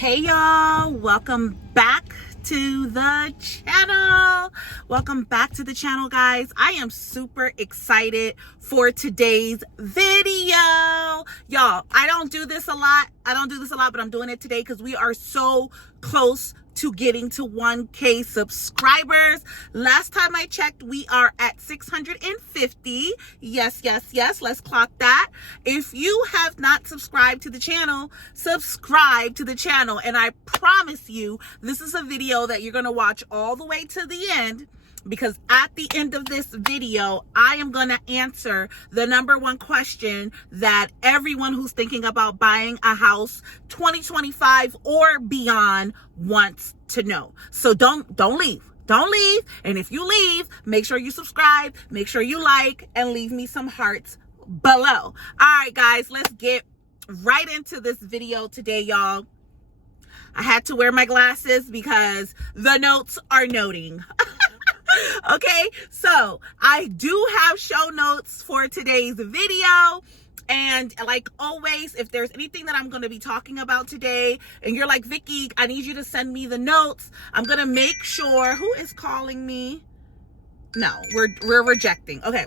Hey y'all, welcome back to the channel. Welcome back to the channel, guys. I am super excited for today's video. Y'all, I don't do this a lot, but I'm doing it today because we are so close to getting to 1K subscribers. Last time I checked, we are at 650. Yes, let's clock that. If you have not subscribed to the channel, subscribe to the channel. And I promise you, this is a video that you're gonna watch all the way to the end, because at the end of this video, I am going to answer the number one question that everyone who's thinking about buying a house 2025 or beyond wants to know. So don't leave. Don't leave. And if you leave, make sure you subscribe, make sure you like, and leave me some hearts below. All right, guys, let's get right into this video today, y'all. I had to wear my glasses because the notes are noting. Okay, so I do have show notes for today's video. And like always, if there's anything that I'm going to be talking about today and you're like, Vicky, I need you to send me the notes, I'm going to make sure. Who is calling me? No, we're rejecting. Okay.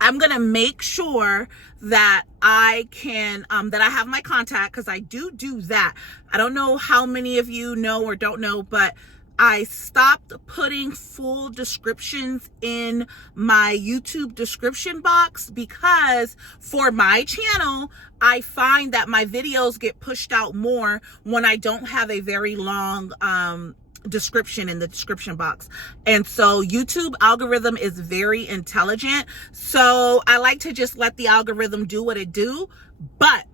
I'm going to make sure that I can, that I have my contact, because I do that. I don't know how many of you know or don't know, but I stopped putting full descriptions in my YouTube description box because for my channel, I find that my videos get pushed out more when I don't have a very long description in the description box. And so YouTube algorithm is very intelligent. So I like to just let the algorithm do what it do. But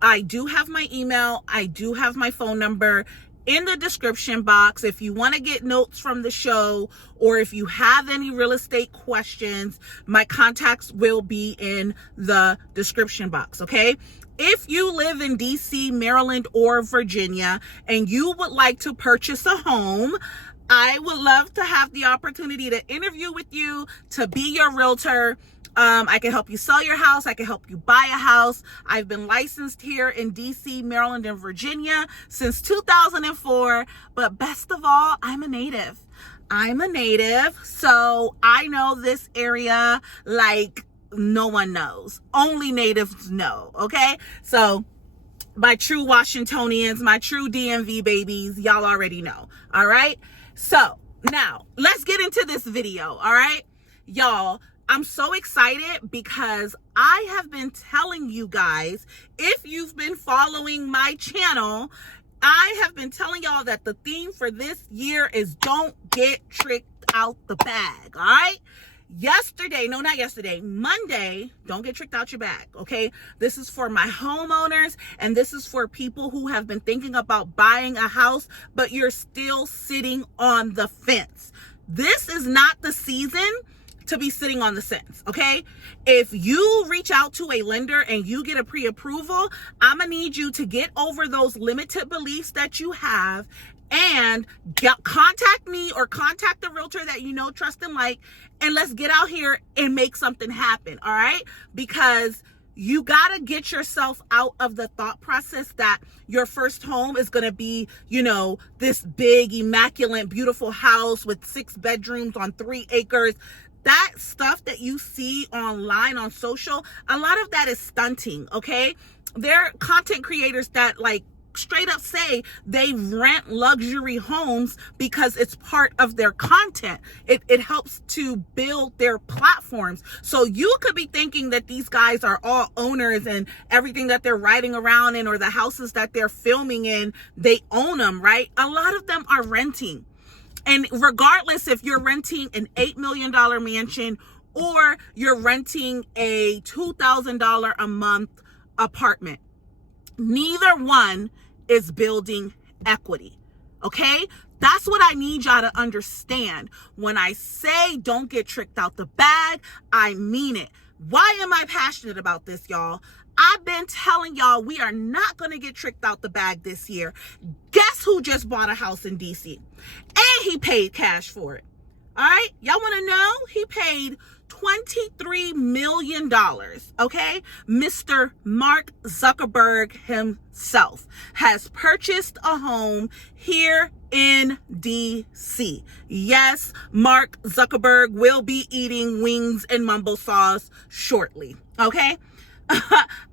I do have my email. I do have my phone number in the description box. If you want to get notes from the show, or if you have any real estate questions, my contacts will be in the description box. Okay. If you live in DC, Maryland, or Virginia, and you would like to purchase a home, I would love to have the opportunity to interview with you, to be your realtor. I can help you sell your house. I can help you buy a house. I've been licensed here in DC, Maryland, and Virginia since 2004. But best of all, I'm a native. So I know this area like no one knows. Only natives know, okay? So my true Washingtonians, my true DMV babies, y'all already know, all right? So now let's get into this video, all right? Y'all, I'm so excited because I have been telling you guys, if you've been following my channel, I have been telling y'all that the theme for this year is don't get tricked out the bag, all right? Monday, don't get tricked out your bag, okay? This is for my homeowners, and this is for people who have been thinking about buying a house, but you're still sitting on the fence. This is not the season to be sitting on the fence, okay? If you reach out to a lender and you get a pre-approval, I'm gonna need you to get over those limited beliefs that you have and contact me or contact the realtor that you know, trust, and like, and let's get out here and make something happen, all right? Because you got to get yourself out of the thought process that your first home is going to be, you know, this big, immaculate, beautiful house with 6 bedrooms on 3 acres. That stuff that you see online on social, a lot of that is stunting, okay? There are content creators that like straight up say they rent luxury homes because it's part of their content. It helps to build their platforms. So you could be thinking that these guys are all owners and everything that they're riding around in or the houses that they're filming in, they own them, right? A lot of them are renting. And regardless if you're renting an $8 million mansion or you're renting a $2,000 a month apartment, neither one is building equity, okay? That's what I need y'all to understand. When I say don't get tricked out the bag, I mean it. Why am I passionate about this, y'all? I've been telling y'all we are not going to get tricked out the bag this year. Guess who just bought a house in DC? And he paid cash for it. All right? Y'all want to know? He paid $23 million, okay? Mr. Mark Zuckerberg himself has purchased a home here in DC. Yes, Mark Zuckerberg will be eating wings and mumbo sauce shortly, okay?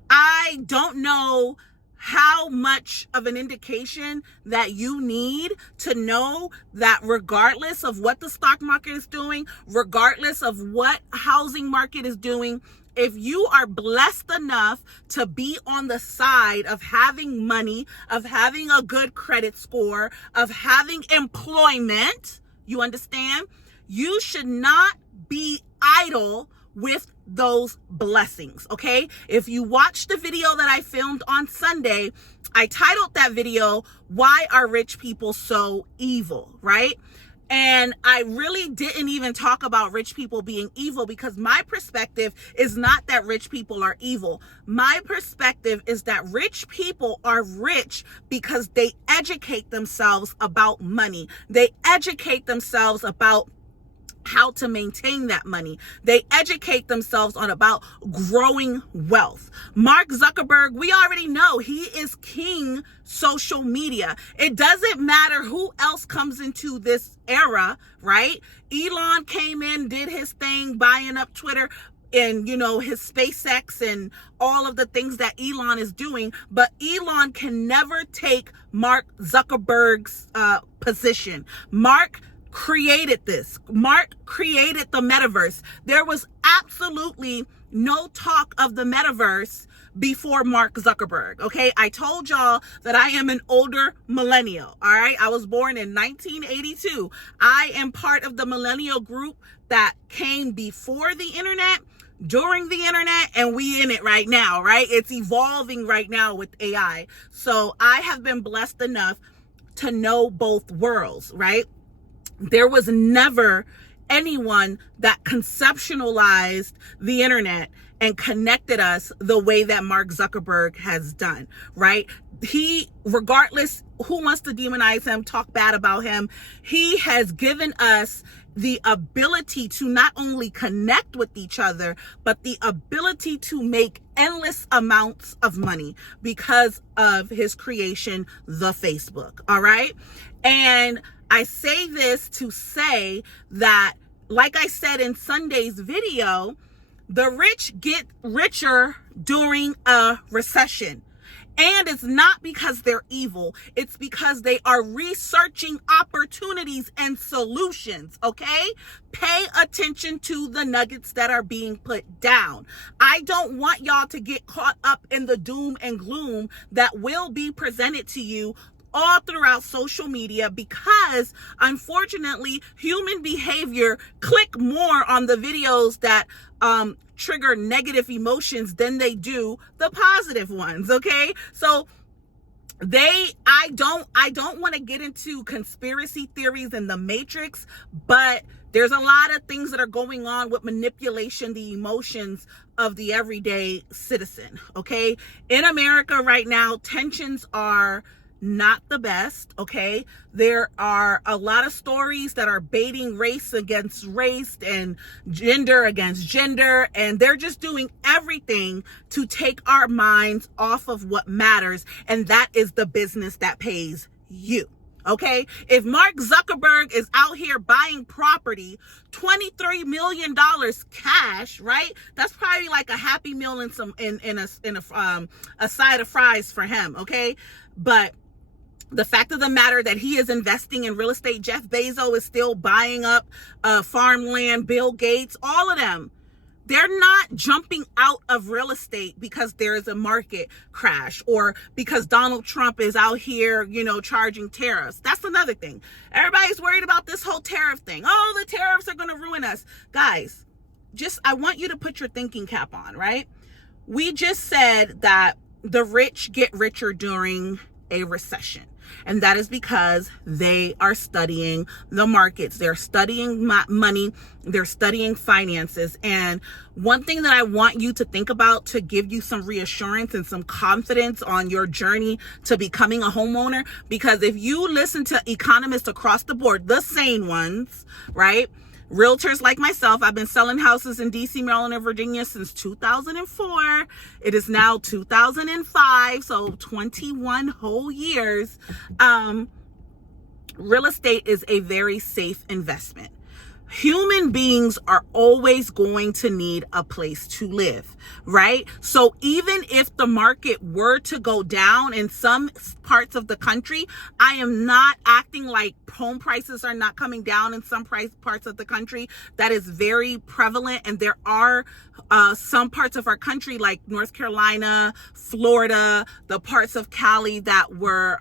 I don't know how much of an indication that you need to know that regardless of what the stock market is doing, regardless of what housing market is doing, if you are blessed enough to be on the side of having money, of having a good credit score, of having employment, you understand? You should not be idle with those blessings, okay? If you watch the video that I filmed on Sunday, I titled that video, "Why Are Rich People So Evil?" Right? And I really didn't even talk about rich people being evil, because my perspective is not that rich people are evil. My perspective is that rich people are rich because they educate themselves about money. They educate themselves about how to maintain that money. They educate themselves on about growing wealth. Mark Zuckerberg, we already know he is king social media. It doesn't matter who else comes into this era, right? Elon came in, did his thing, buying up Twitter and, you know, his SpaceX and all of the things that Elon is doing. But Elon can never take Mark Zuckerberg's position. Mark created this. Mark created the metaverse. There was absolutely no talk of the metaverse before Mark Zuckerberg, okay? I told y'all that I am an older millennial, all right? I was born in 1982. I am part of the millennial group that came before the internet, during the internet, and we in it right now, right? It's evolving right now with AI. So I have been blessed enough to know both worlds, right? There was never anyone that conceptualized the internet and connected us the way that Mark Zuckerberg has done, right? He, regardless who wants to demonize him, talk bad about him, he has given us the ability to not only connect with each other, but the ability to make endless amounts of money because of his creation, the Facebook, all right? And I say this to say that, like I said in Sunday's video, the rich get richer during a recession. And it's not because they're evil. It's because they are researching opportunities and solutions, okay? Pay attention to the nuggets that are being put down. I don't want y'all to get caught up in the doom and gloom that will be presented to you all throughout social media, because unfortunately human behavior click more on the videos that trigger negative emotions than they do the positive ones, okay? So I don't want to get into conspiracy theories and the Matrix, but there's a lot of things that are going on with manipulation, the emotions of the everyday citizen, okay? In America right now, tensions are not the best, okay? There are a lot of stories that are baiting race against race and gender against gender, and they're just doing everything to take our minds off of what matters, and that is the business that pays you. Okay, if Mark Zuckerberg is out here buying property, $23 million cash, right? That's probably like a Happy Meal and some in a side of fries for him. Okay, but the fact of the matter that he is investing in real estate, Jeff Bezos is still buying up farmland, Bill Gates, all of them. They're not jumping out of real estate because there is a market crash or because Donald Trump is out here, you know, charging tariffs. That's another thing. Everybody's worried about this whole tariff thing. Oh, the tariffs are going to ruin us. Guys, I want you to put your thinking cap on, right? We just said that the rich get richer during a recession. And that is because they are studying the markets. They're studying money. They're studying finances. And one thing that I want you to think about to give you some reassurance and some confidence on your journey to becoming a homeowner, because if you listen to economists across the board, the sane ones, right? Realtors like myself, I've been selling houses in DC, Maryland, and Virginia since 2004. It is now 2005, so 21 whole years. Real estate is a very safe investment. Human beings are always going to need a place to live, right? So even if the market were to go down in some parts of the country, I am not acting like home prices are not coming down in some parts of the country. That is very prevalent, and there are some parts of our country like North Carolina, Florida, the parts of Cali that were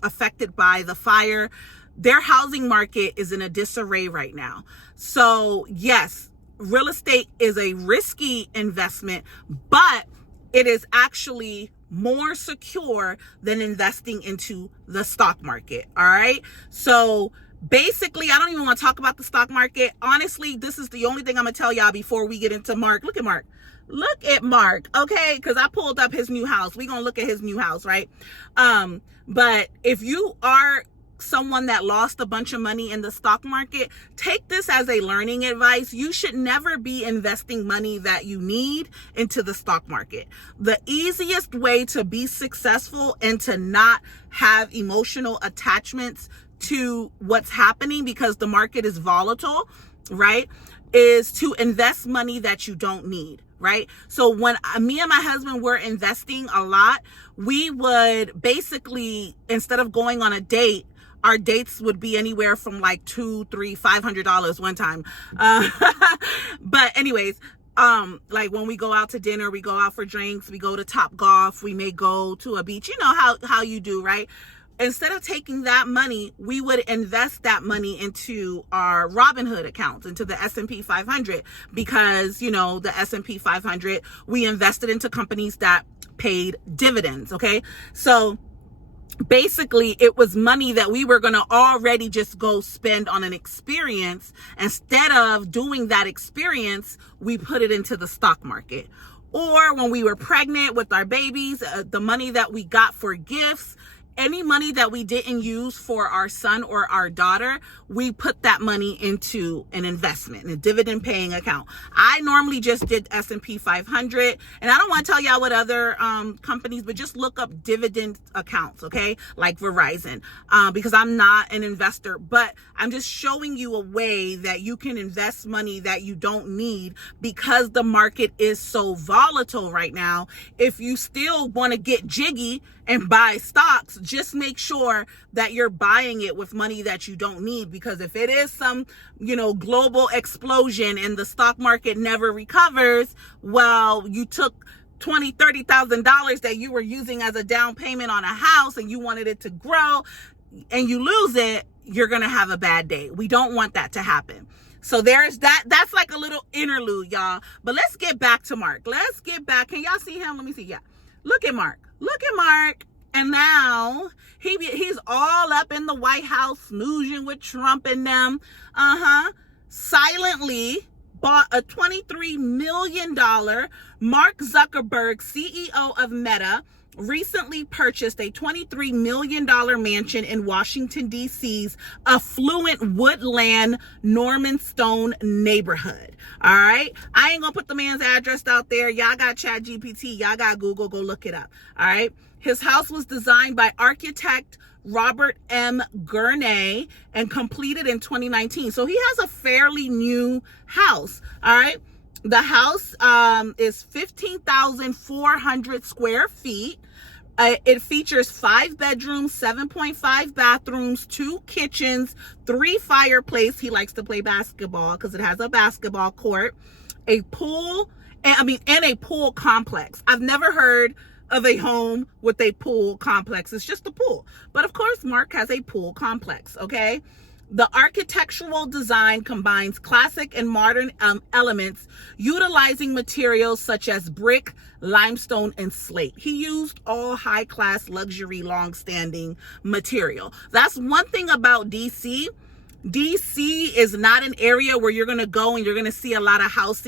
affected by the fire. Their housing market is in a disarray right now. So yes, real estate is a risky investment, but it is actually more secure than investing into the stock market. All right. So basically, I don't even want to talk about the stock market. Honestly, this is the only thing I'm going to tell y'all before we get into Mark. Look at Mark. Look at Mark. Okay. Cause I pulled up his new house. We're going to look at his new house. Right. But if you are someone that lost a bunch of money in the stock market, take this as a learning advice. You should never be investing money that you need into the stock market. The easiest way to be successful and to not have emotional attachments to what's happening, because the market is volatile, right, is to invest money that you don't need. Right. So when me and my husband were investing a lot, we would basically, instead of going on a date, our dates would be anywhere from like $200, $300, $500 one time. But anyways, like when we go out to dinner, we go out for drinks, we go to Top Golf, we may go to a beach, you know how you do, right? Instead of taking that money, we would invest that money into our Robinhood accounts, into the S&P 500, because, you know, the S&P 500, we invested into companies that paid dividends. Okay. So basically it was money that we were going to already just go spend on an experience. Instead of doing that experience, we put it into the stock market. Or when we were pregnant with our babies, the money that we got for gifts, any money that we didn't use for our son or our daughter, we put that money into an investment, a dividend paying account. I normally just did S&P 500, and I don't want to tell y'all what other companies, but just look up dividend accounts, okay? Like Verizon, because I'm not an investor, but I'm just showing you a way that you can invest money that you don't need, because the market is so volatile right now. If you still want to get jiggy and buy stocks, just make sure that you're buying it with money that you don't need, because if it is some, you know, global explosion and the stock market never recovers, well, you took $20,000, $30,000 that you were using as a down payment on a house and you wanted it to grow, and you lose it, you're going to have a bad day. We don't want that to happen. So there's that. That's like a little interlude, y'all. But let's get back to Mark. Let's get back. Can y'all see him? Let me see. Yeah. Look at Mark. Look at Mark. And now he's all up in the White House snoozing with Trump and them. Silently bought a $23 million Mark Zuckerberg, CEO of Meta, recently purchased a $23 million mansion in Washington, D.C.'s affluent Woodland Normanstone neighborhood. All right. I ain't gonna put the man's address out there. Y'all got ChatGPT. Y'all got Google. Go look it up. All right. His house was designed by architect Robert M. Gurney and completed in 2019. So he has a fairly new house. All right. The house is 15,400 square feet. It features 5 bedrooms, 7.5 bathrooms, 2 kitchens, 3 fireplaces. He likes to play basketball because it has a basketball court, a pool, and a pool complex. I've never heard of a home with a pool complex. It's just a pool. But of course, Mark has a pool complex, okay? The architectural design combines classic and modern elements, utilizing materials such as brick, limestone, and slate. He used all high-class, luxury, long-standing material. That's one thing about DC. DC is not an area where you're going to go and you're going to see a lot of house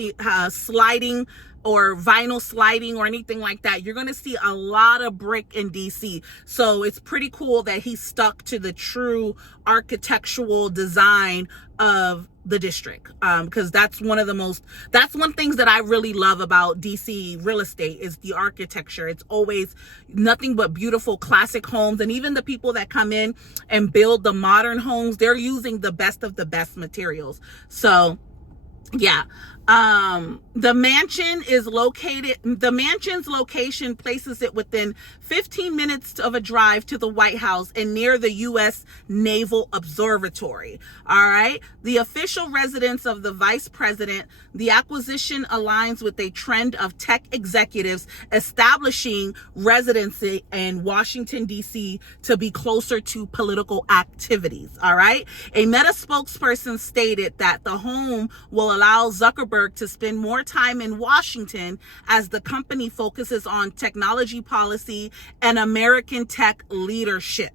sliding or vinyl sliding or anything like that. You're going to see a lot of brick in DC. So it's pretty cool that he stuck to the true architectural design of the district, because that's one things that I really love about DC real estate is the architecture. It's always nothing but beautiful classic homes, and even the people that come in and build the modern homes, they're using the best of the best materials. So yeah. The mansion's location places it within 15 minutes of a drive to the White House and near the U.S. Naval Observatory. All right. The official residence of the vice president, the acquisition aligns with a trend of tech executives establishing residency in Washington, D.C. to be closer to political activities. All right. A Meta spokesperson stated that the home will allow Zuckerberg to spend more time in Washington as the company focuses on technology policy and American tech leadership.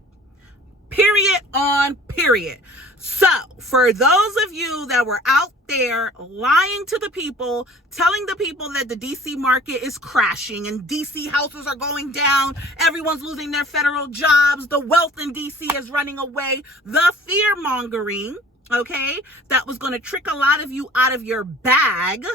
Period on period. So for those of you that were out there lying to the people, telling the people that the DC market is crashing and DC houses are going down, everyone's losing their federal jobs, the wealth in DC is running away, the fear mongering, okay, that was going to trick a lot of you out of your bag.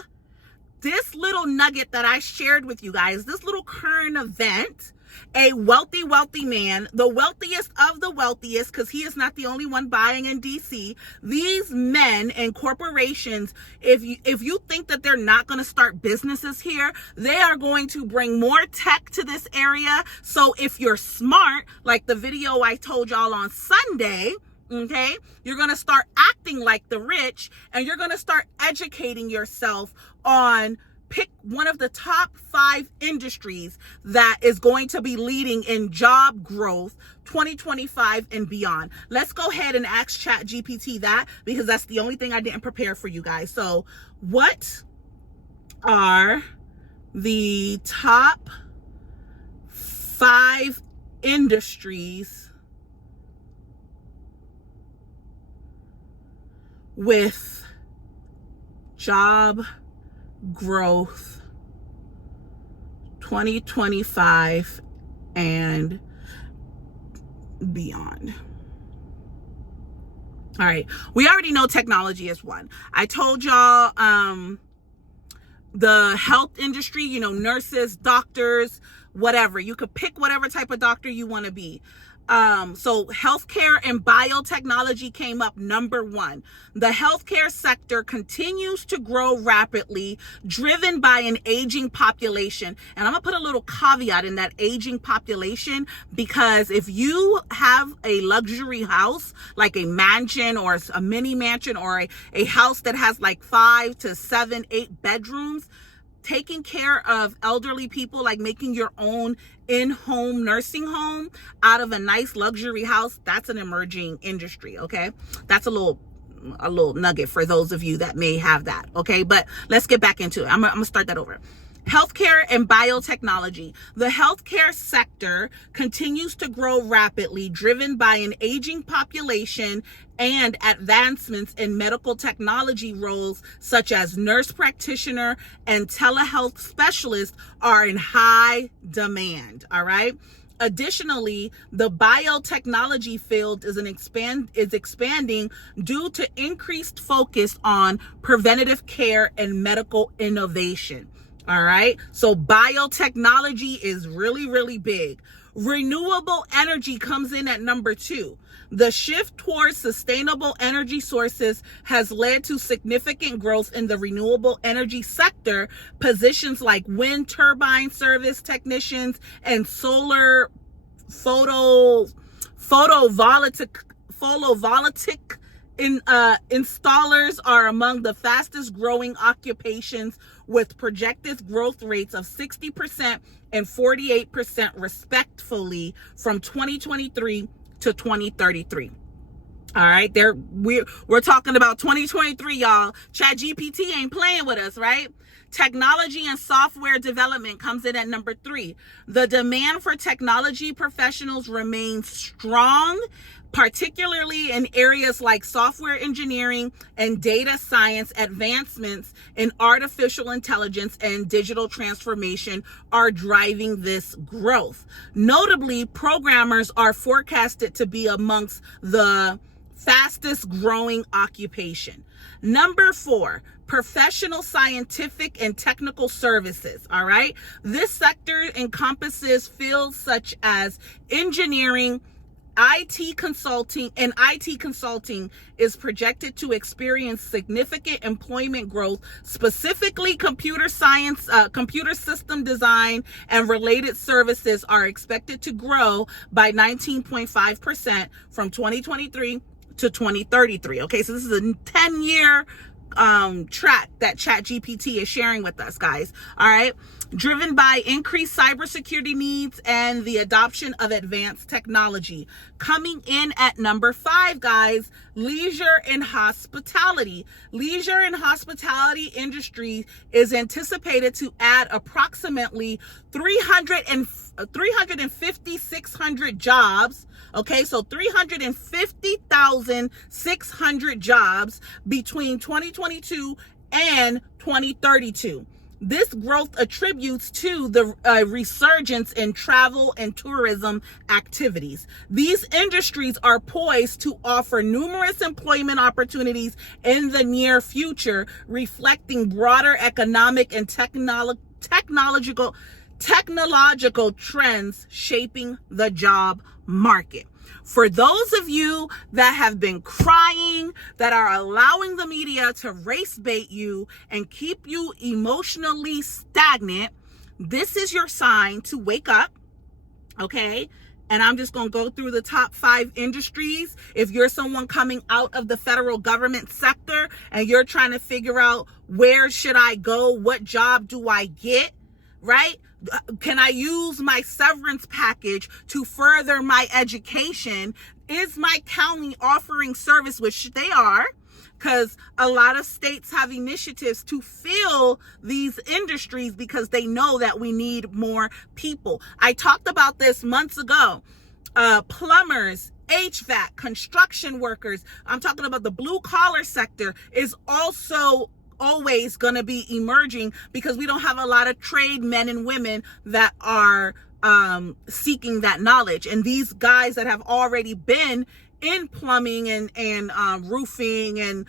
This little nugget that I shared with you guys, this little current event, a wealthy man, the wealthiest of the wealthiest, because he is not the only one buying in DC. These men and corporations, if you think that they're not going to start businesses here, they are going to bring more tech to this area. So if you're smart, like the video I told y'all on Sunday, okay, you're going to start acting like the rich, and you're going to start educating yourself on pick one of the top 5 industries that is going to be leading in job growth 2025 and beyond. Let's go ahead and ask ChatGPT that, because that's the only thing I didn't prepare for you guys. So what are the top 5 industries with job growth 2025 and beyond? All right, we already know technology is one. I told y'all the health industry, you know, nurses, doctors, whatever. You could pick whatever type of doctor you want to be. So healthcare and biotechnology came up number 1. The healthcare sector continues to grow rapidly, driven by an aging population. And I'm gonna put a little caveat in that aging population, because if you have a luxury house, like a mansion or a mini mansion, or a house that has like 5 to 7, 8 bedrooms, taking care of elderly people, like making your own in-home nursing home out of a nice luxury house, that's an emerging industry, okay? That's a little nugget for those of you that may have that, okay? But let's get back into it. I'm gonna start that over. Healthcare and biotechnology. The healthcare sector continues to grow rapidly, driven by an aging population and advancements in medical technology roles such as nurse practitioner and telehealth specialists are in high demand, all right? Additionally, the biotechnology field is expanding due to increased focus on preventative care and medical innovation. All right. So biotechnology is really, really big. Renewable energy comes in at number 2. The shift towards sustainable energy sources has led to significant growth in the renewable energy sector. Positions like wind turbine service technicians and solar photovoltaic installers are among the fastest growing occupations, with projected growth rates of 60% and 48% respectively from 2023 to 2033. All right, we're talking about 2023, y'all. ChatGPT ain't playing with us, right? Technology and software development comes in at number 3. The demand for technology professionals remains strong, particularly in areas like software engineering and data science. Advancements in artificial intelligence and digital transformation are driving this growth. Notably, programmers are forecasted to be amongst the fastest growing occupation. Number 4, professional, scientific, and technical services. All right. This sector encompasses fields such as engineering, IT consulting, and IT consulting is projected to experience significant employment growth. Specifically, computer science, computer system design, and related services are expected to grow by 19.5% from 2023 to 2033. Okay, so this is a 10-year track that ChatGPT is sharing with us, guys. All right. Driven by increased cybersecurity needs and the adoption of advanced technology. Coming in at number 5, guys, leisure and hospitality. Leisure and hospitality industry is anticipated to add approximately 350,600 jobs. Okay, so 350,600 jobs between 2022 and 2032. This growth attributes to the resurgence in travel and tourism activities. These industries are poised to offer numerous employment opportunities in the near future, reflecting broader economic and technological trends shaping the job market. For those of you that have been crying, that are allowing the media to race bait you and keep you emotionally stagnant, this is your sign to wake up, okay? And I'm just going to go through the top 5 industries. If you're someone coming out of the federal government sector and you're trying to figure out where should I go, what job do I get, right? Can I use my severance package to further my education? Is my county offering service, which they are, because a lot of states have initiatives to fill these industries because they know that we need more people. I talked about this months ago. Plumbers, HVAC, construction workers. I'm talking about the blue collar sector is also always going to be emerging because we don't have a lot of trade men and women that are seeking that knowledge. And these guys that have already been in plumbing and roofing and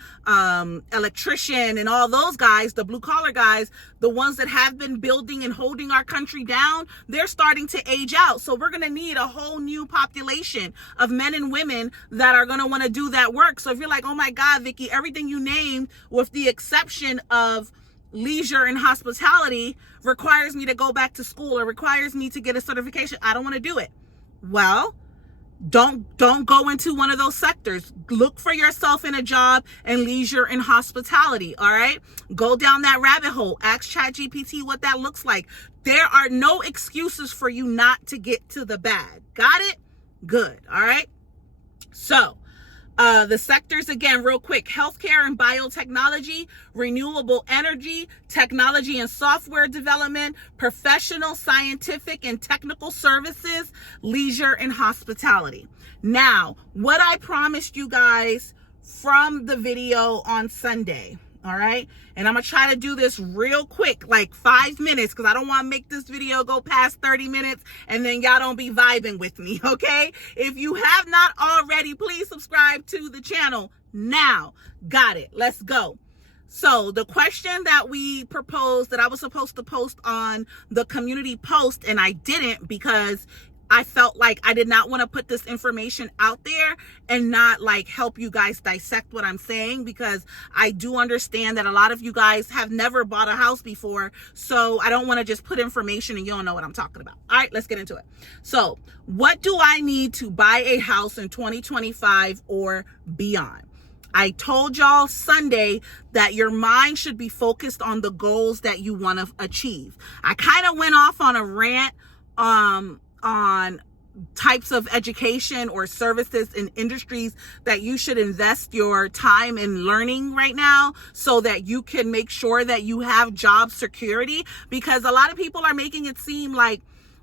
electrician and all those guys, the blue collar guys, the ones that have been building and holding our country down, they're starting to age out. So we're going to need a whole new population of men and women that are going to want to do that work. So if you're like, oh my God, Vicky, everything you named with the exception of leisure and hospitality requires me to go back to school or requires me to get a certification, I don't want to do it. Well, don't go into one of those sectors. Look for yourself in a job in leisure and hospitality. All right. Go down that rabbit hole. Ask ChatGPT what that looks like. There are no excuses for you not to get to the bag. Got it? Good. All right. So, the sectors again, real quick: healthcare and biotechnology, renewable energy, technology and software development, professional, scientific, and technical services, leisure and hospitality. Now, what I promised you guys from the video on Sunday, all right? And I'm going to try to do this real quick, like 5 minutes, because I don't want to make this video go past 30 minutes and then y'all don't be vibing with me, okay? If you have not already, please subscribe to the channel now. Got it. Let's go. So the question that we proposed, that I was supposed to post on the community post, and I didn't because I felt like I did not want to put this information out there and not like help you guys dissect what I'm saying, because I do understand that a lot of you guys have never bought a house before. So I don't want to just put information and you don't know what I'm talking about. All right, let's get into it. So what do I need to buy a house in 2025 or beyond? I told y'all Sunday that your mind should be focused on the goals that you want to achieve. I kind of went off on a rant on types of education or services and industries that you should invest your time in learning right now, so that you can make sure that you have job security. Because a lot of people are making it seem like,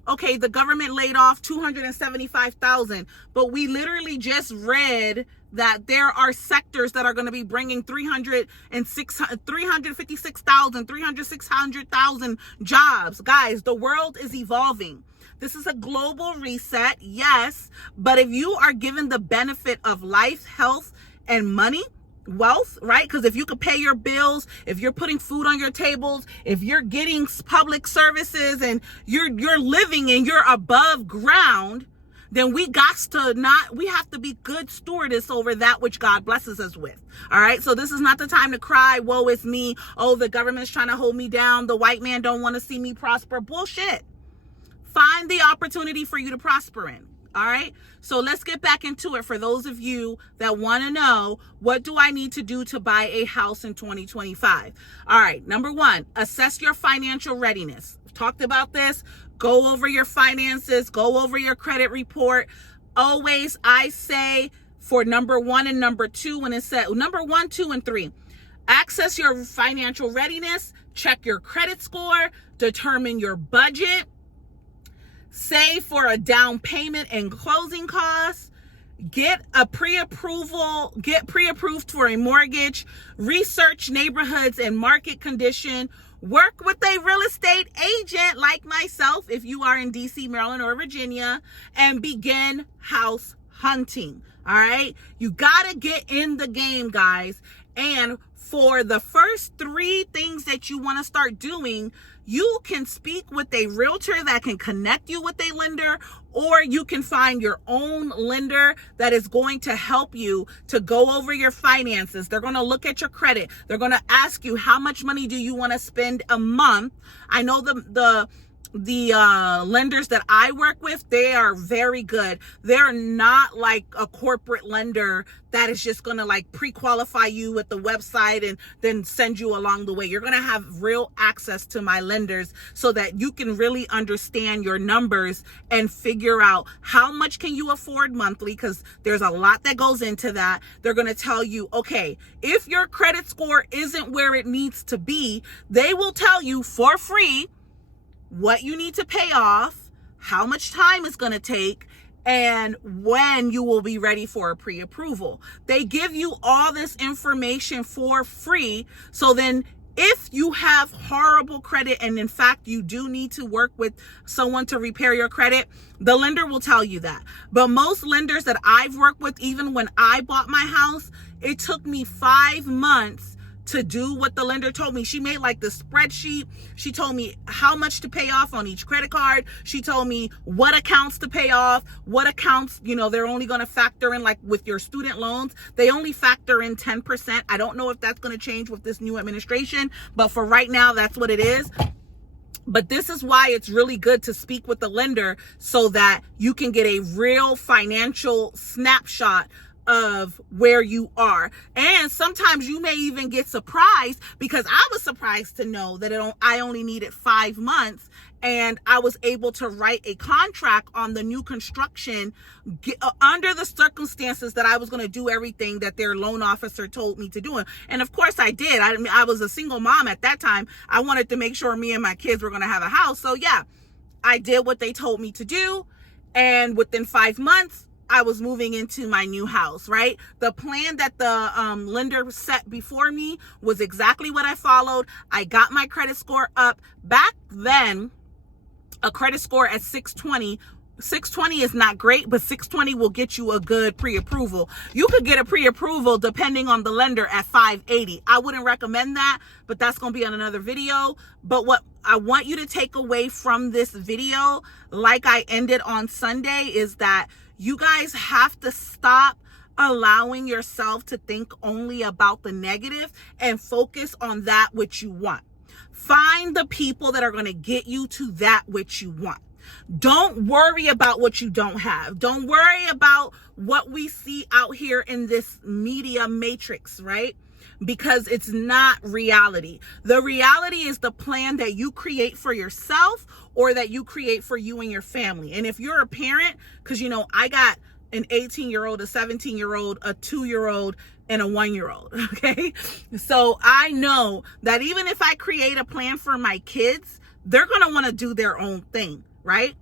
okay, the government laid off 275,000, but we literally just read that there are sectors that are going to be bringing 356,000 jobs. Guys, the world is evolving. This is a global reset, yes, but if you are given the benefit of life, health, and money, wealth, right? Because if you could pay your bills, if you're putting food on your tables, if you're getting public services, and you're living and you're above ground, then we have to be good stewardess over that which God blesses us with. All right. So this is not the time to cry, woe is me. Oh, the government's trying to hold me down. The white man don't want to see me prosper. Bullshit. Find the opportunity for you to prosper in. All right. So let's get back into it. For those of you that want to know, what do I need to do to buy a house in 2025? All right. Number one, assess your financial readiness. We've talked about this. Go over your finances. Go over your credit report. Always, I say, for number one and number two, when it said number 1, 2, and 3, access your financial readiness, check your credit score, determine your budget, save for a down payment and closing costs, get pre-approved for a mortgage, research neighborhoods and market condition, work with a real estate agent like myself if you are in DC, Maryland, or Virginia, and begin house hunting. All right. You got to get in the game, guys. And for the first 3 things that you want to start doing, you can speak with a realtor that can connect you with a lender, or you can find your own lender that is going to help you to go over your finances. They're going to look at your credit. They're going to ask you, how much money do you want to spend a month? I know the lenders that I work with, they are very good. They're not like a corporate lender that is just going to like pre-qualify you with the website and then send you along the way. You're going to have real access to my lenders so that you can really understand your numbers and figure out how much can you afford monthly, because there's a lot that goes into that. They're going to tell you, okay, if your credit score isn't where it needs to be, they will tell you for free what you need to pay off, how much time it's going to take, and when you will be ready for a pre-approval. They give you all this information for free. So then if you have horrible credit, and in fact, you do need to work with someone to repair your credit, the lender will tell you that. But most lenders that I've worked with, even when I bought my house, it took me 5 months to do what the lender told me. She made like the spreadsheet. She told me how much to pay off on each credit card. She told me what accounts to pay off, what accounts, they're only going to factor in, like with your student loans, they only factor in 10%. I don't know if that's going to change with this new administration, but for right now, that's what it is. But this is why it's really good to speak with the lender so that you can get a real financial snapshot of where you are. And sometimes you may even get surprised, because I was surprised to know that I only needed 5 months, and I was able to write a contract on the new construction under the circumstances that I was going to do everything that their loan officer told me to do. And of course I did. I was a single mom at that time. I wanted to make sure me and my kids were going to have a house. So yeah, I did what they told me to do. And within 5 months, I was moving into my new house, right? The plan that the lender set before me was exactly what I followed. I got my credit score up. Back then, a credit score at 620 is not great, but 620 will get you a good pre-approval. You could get a pre-approval depending on the lender at 580. I wouldn't recommend that, but that's going to be on another video. But what I want you to take away from this video, like I ended on Sunday, is that you guys have to stop allowing yourself to think only about the negative and focus on that which you want. Find the people that are going to get you to that which you want. Don't worry about what you don't have. Don't worry about what we see out here in this media matrix, right? because it's not reality. The reality is the plan that you create for yourself or that you create for you and your family. And if you're a parent, because I got an 18-year-old, a 17-year-old, a 2-year-old, and a 1-year-old, okay? So I know that even if I create a plan for my kids, they're gonna wanna do their own thing, right?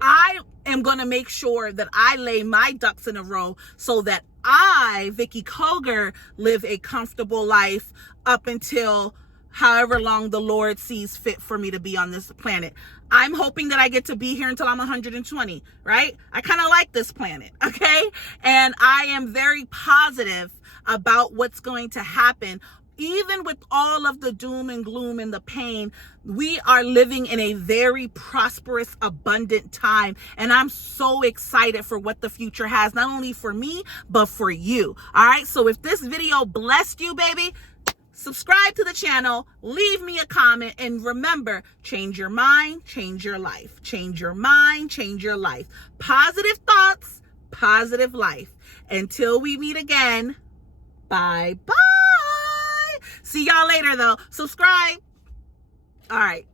I am gonna make sure that I lay my ducks in a row so that I, Vicky Koger, live a comfortable life up until however long the Lord sees fit for me to be on this planet. I'm hoping that I get to be here until I'm 120, right? I kind of like this planet, okay? And I am very positive about what's going to happen. Even with all of the doom and gloom and the pain, we are living in a very prosperous, abundant time. And I'm so excited for what the future has, not only for me, but for you. All right. So if this video blessed you, baby, subscribe to the channel, leave me a comment, and remember, change your mind, change your life. Change your mind, change your life. Positive thoughts, positive life. Until we meet again, bye-bye. See y'all later, though. Subscribe. All right.